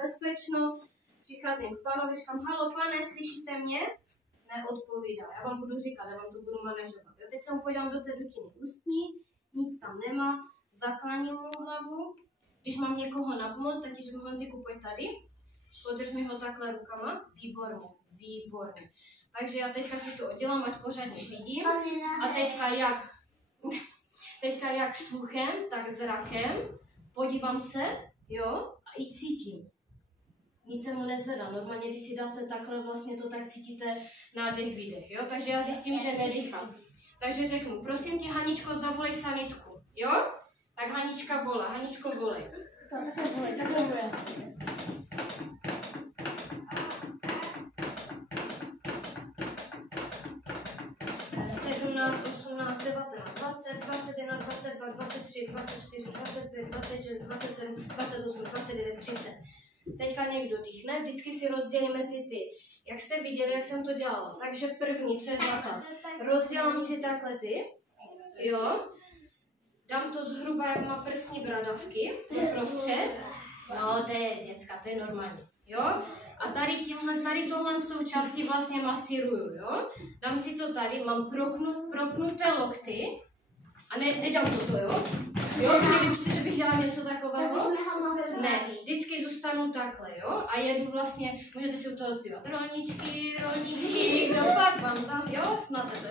bezpečno. Přicházím k pánovi, říkám, halo pane, slyšíte mě? Neodpovídá, já vám budu říkat, já vám to budu manažovat. Jo, teď se mu podívám do té dutiny ústní, nic tam nemá, zakláním mu hlavu. Když mám někoho na pomoc, tak ti řeknu, Honziku, pojď tady. Podrž mi ho takhle rukama. Výborně, výborně. Takže já teďka si to oddělám, ať pořádně vidím. A teďka jak sluchem, tak zrakem. Podívám se, jo, a i cítím. Nic se mu nezvedá. Normálně, když si dáte takhle, vlastně to tak cítíte nádech, výdech, jo. Takže já zjistím, že nedýchám. Takže řeknu, prosím tě, Haničko, zavolej sanitku, jo? Tak Hanička volá, Haničko, volej. Takhle volej. 17, 18, 19, 20, 21, 22, 23, 24, 25, 26, 27, 28, 29, 30. Teďka někdo dýchne, vždycky si rozdělíme ty. Jak jste viděli, jak jsem to dělala. Takže první, co je základ. Rozdělám si takhle ty, jo. Dám to zhruba, jak má prsní bradavky, uprostřed. No, to je děcka, to je normální, jo. A tady tohle s tou částí vlastně masíruju, jo. Dám si to tady, mám propnuté lokty. A nedám to, jo. Jo, nevím, že bych dělala něco takového. Ne, vždycky zůstanu takhle, jo. A jedu vlastně, můžete si u toho zpívat. Roničky, kdo pak vám tam, jo, znáte to.